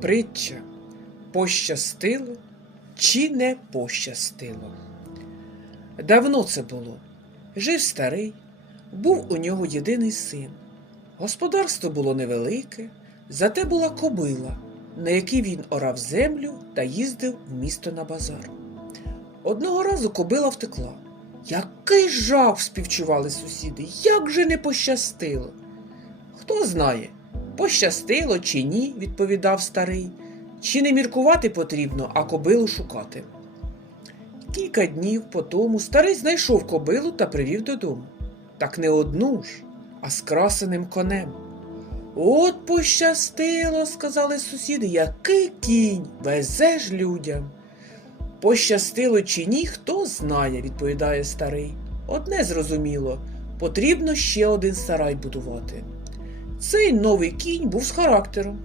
Притча пощастило чи не пощастило. Давно це було. Жив старий, був у нього єдиний син. Господарство було невелике, зате була кобила, на якій він орав землю та їздив в місто на базар. Одного разу кобила втекла. Який жах співчували сусіди, як же не пощастило. Хто знає, пощастило чи ні, відповідав старий, чи не міркувати потрібно, а кобилу шукати. Кілька днів по тому старий знайшов кобилу та привів додому. Так не одну ж, а з красеним конем. От пощастило, сказали сусіди, який кінь, везе ж людям. Пощастило чи ні, хто знає, відповідає старий. Одне зрозуміло, потрібно ще один сарай будувати. Цей новий кінь був з характером.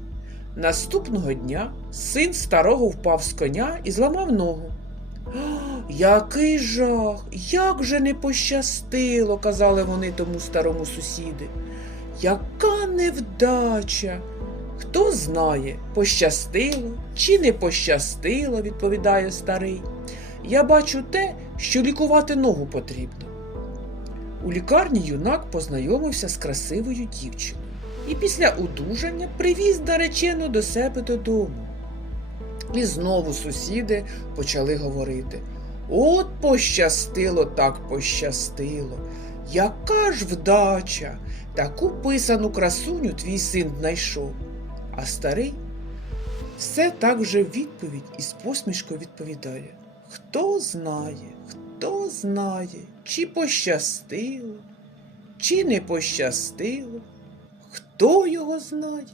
Наступного дня син старого впав з коня і зламав ногу. Який жах! Як же не пощастило, казали вони тому старому сусіди. Яка невдача! Хто знає, пощастило чи не пощастило, відповідає старий. Я бачу те, що лікувати ногу потрібно. У лікарні юнак познайомився з красивою дівчиною і після одужання привіз наречену до себе додому. І знову сусіди почали говорити: От пощастило, так пощастило. Яка ж вдача! Таку писану красуню твій син знайшов. А старий все так же в відповідь із посмішкою відповідає: Хто знає, хто знає, чи пощастило, чи не пощастило, хто його знає.